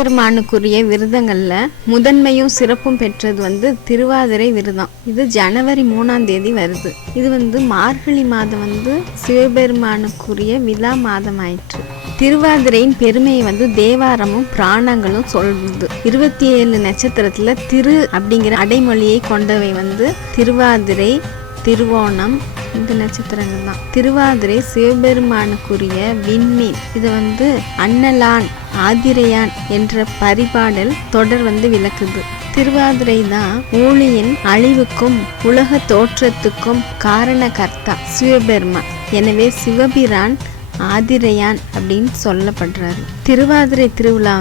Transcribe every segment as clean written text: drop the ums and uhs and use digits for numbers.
சிவபெருமானுக்குரிய விரதங்கள்ல முதன்மையும் சிறப்பும் பெற்றது திருவாதிரை விரதம். இது ஜனவரி 3ஆம் தேதி வருது. இது மார்கழி மாதம் சிவபெருமானுக்குரிய விழா மாதம் ஆயிற்று. திருவாதிரையின் பெருமையை தேவாரமும் பிராணங்களும் சொல்லுது. 27 நட்சத்திரத்துல திரு அப்படிங்கிற அடைமொழியை கொண்டவை திருவாதிரை, திருவோணம், இந்த நட்சத்திரங்கள் தான். திருவாதிரை சிவபெருமானுக்குரிய விண்மீன். இது அன்னலான் ஆதிரையான் என்ற பரிபாடல் தொடர் விளக்குது. திருவாதிரை தான் ஊழியின் அழிவுக்கும் உலக தோற்றத்துக்கும் காரணகர்த்தா சிவபெருமான். எனவே சிவபிரான் ஆதிரையான் அப்படின்னு சொல்லப்படுறாரு. திருவாதிரை திருவிழா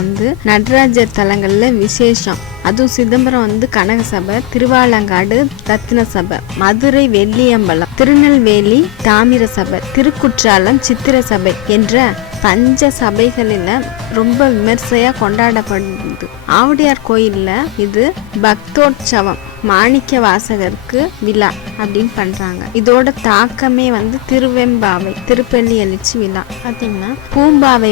நடராஜர் தலங்கள்ல விசேஷம். அதுவும் சிதம்பரம் கனக சபை, திருவாலங்காடு ரத்தின சபை, மதுரை வெள்ளியம்பலம், திருநெல்வேலி தாமிர சபை, திருக்குற்றாலம் சித்திர சபை என்ற பஞ்ச சபைகளில் ரொம்ப விமர்சையா கொண்டாடப்படுது. ஆவுடையார் கோயில்ல இது பக்தோற்சவம், மாணிக்க வாசகருக்கு விழா அப்படின்னு பண்றாங்க. இதோட தாக்கமே திருவெம்பாவை, திருப்பள்ளி எழுச்சி விழா. பாத்தீங்கன்னா பூம்பாவை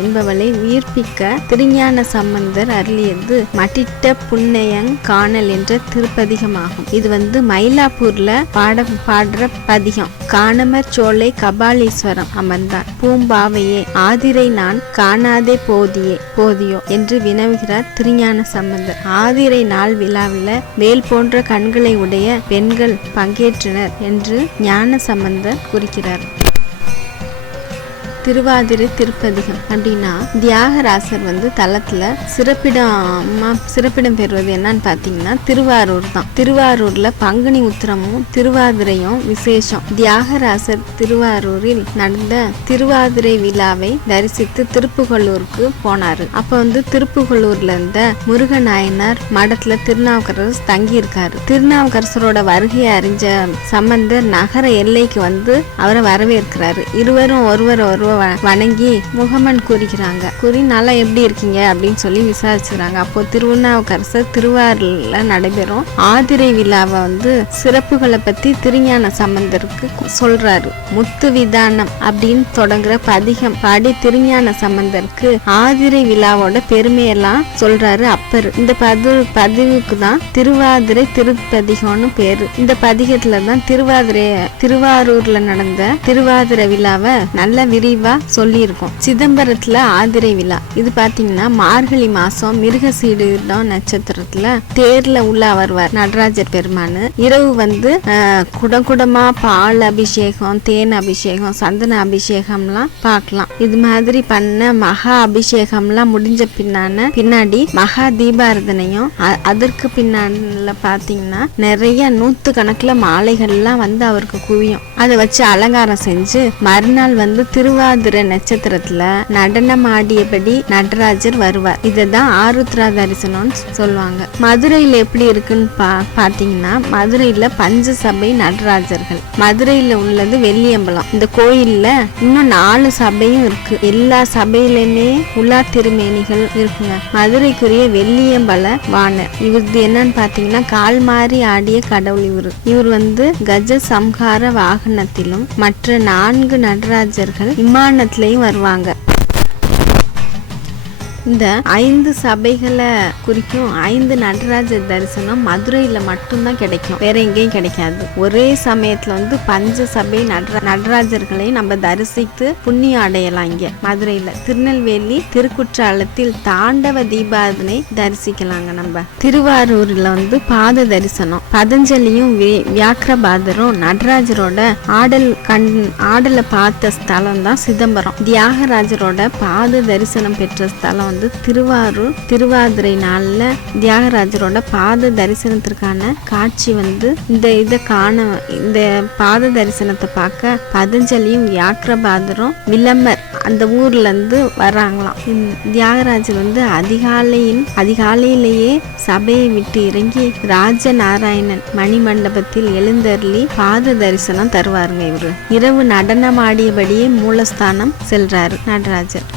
என்பவளை உயிர்ப்பிக்க திருஞான சம்பந்தர் அருளியது மட்டிட்ட புன்னையங் காணல் என்ற திருப்பதிகமாகும். இது மயிலாப்பூர்ல பாடுற பதிகம். காணமர் சோலை கபாலீஸ்வரம் அமர்ந்தார் பூம்பாவையே ஆதிரை நான் காணாதே போதியோ என்று வினவுகிறார் திருஞான சம்பந்தர். ஆதிரை நாள் விழாவில் வேல் போன்ற கண்களை உடைய பெண்கள் பங்கேற்றனர் என்று ஞான சம்பந்தர் குறிக்கிறார். திருவாதிரை திருப்பதிகம் அப்படின்னா தியாகராசர் தலத்துல சிறப்பிடம் பெறுவது என்னன்னு பாத்தீங்கன்னா திருவாரூர் தான். திருவாரூர்ல பங்குனி உத்திரமும் திருவாதிரையும் விசேஷம். தியாகராசர் திருவாரூரில் நடந்த திருவாதிரை விழாவை தரிசித்து திருப்புகலூருக்கு போனாரு. அப்ப திருப்புகலூர்ல இருந்த முருகநாயனார் மடத்துல திருநாவுக்கரசர் தங்கி இருக்காரு. திருநாவுக்கரசரோட வருகையை அறிஞ்ச சம்பந்தர் நகர எல்லைக்கு அவரை வரவேற்கிறாரு. இருவரும் ஒருவர் வணங்கி முகமன் கூறுகிறாங்க. கூறி நல்லா எப்படி இருக்கீங்க அப்படின்னு சொல்லி விசாரிச்சுக்கிறாங்க. அப்போ திருநாவுக்கரசர் திருவாரூர்ல நடைபெறும் ஆதிரை விழாவை சிறப்புகளை பத்தி திருஞான சம்பந்தருக்கு சொல்றாரு. முத்து விதானம் அப்படின்னு தொடங்குற பதிகம் பாடி திருஞான சம்பந்தருக்கு ஆதிரை விழாவோட பெருமையெல்லாம் சொல்றாரு அப்பர். இந்த பதிவுக்கு தான் திருவாதிரை திருப்பதிகம்னு பேரு. இந்த பதிகத்துலதான் திருவாரூர்ல நடந்த திருவாதிரை விழாவை நல்ல விரிவா சொல்லி இருக்கும். சிதம்பரத்துல ஆதிரை விழா இது பாத்தீங்கன்னா மார்கழி மாசம் மிருகசீரிடம் நட்சத்திரத்துல தேர்ல உள்ள வருவார் நடராஜர் பெருமானு. இரவு குடகுடமா பால் அபிஷேகம், தேன் அபிஷேகம், சந்தன அபிஷேகம்லாம் பார்க்கலாம். இது மாதிரி பண்ண மகா அபிஷேகம்லாம் முடிஞ்ச பின்னாடி மகா தீபாரதனையும் அதற்கு பின்னால பாத்தீங்கன்னா நிறைய 100 கணக்குல மாலைகள்லாம் அவருக்கு குவியும். அதை வச்சு அலங்காரம் செஞ்சு மறுநாள் திருவாதிரை நட்சத்திரத்துல நடனம் ஆடியபடி நடராஜர் வருவார். இததான் ஆருத்ரா தரிசனம் சொல்லுவாங்க. மதுரையில எப்படி இருக்குன்னு பாத்தீங்கன்னா மதுரையில பஞ்ச சபை நடராஜர்கள். மதுரையில உள்ளது வெள்ளியம்பலம். இந்த கோயில்ல இன்னும் 4 சபையும் இருக்கு. எல்லா சபையிலுமே உலா திருமேனிகள் இருக்குங்க. மதுரைக்குரிய வெள்ளியம்பல வாணர். இவருக்கு என்னன்னு பாத்தீங்கன்னா கால் மாறி ஆடிய கடவுள். இவர் கஜ சம்ஹார வாகனத்திலும் மற்ற 4 நடராஜர்கள் விமானத்திலையும் வருவாங்க. இந்த 5 சபைகளை குறிக்கும் 5 நடராஜர் தரிசனம் மதுரையில மட்டும்தான் கிடைக்கும், வேற எங்கேயும் கிடைக்காது. ஒரே சமயத்துல பஞ்ச சபை நடராஜர்களை நம்ம தரிசித்து புண்ணியம் அடையலாம். இங்க மதுரையில திருநெல்வேலி திருக்குற்றாலத்தில் தாண்டவ தீபாரதனை தரிசிக்கலாங்க. நம்ம திருவாரூர்ல பாத தரிசனம். பதஞ்சலியும் வியாக்கிரபாதரும் நடராஜரோட ஆடலை பார்த்த ஸ்தலம் தான் சிதம்பரம். தியாகராஜரோட பாத தரிசனம் பெற்ற ஸ்தலம் திருவாரூர். திருவாதிரை நாள்ல தியாகராஜரோட பாத தரிசனத்திற்கான காட்சி இந்த பாத தரிசனத்தை பார்க்க பதஞ்சலியும் வியாக்கிரபாதரும் விளம்பர் அந்த ஊர்ல இருந்து வர்றாங்களாம். தியாகராஜர் அதிகாலையிலேயே சபையை விட்டு இறங்கி ராஜநாராயணன் மணிமண்டபத்தில் எழுந்தருளி பாத தரிசனம் தருவாருங்க. இவரு இரவு நடனம் ஆடியபடியே மூலஸ்தானம் செல்றாரு நடராஜர்.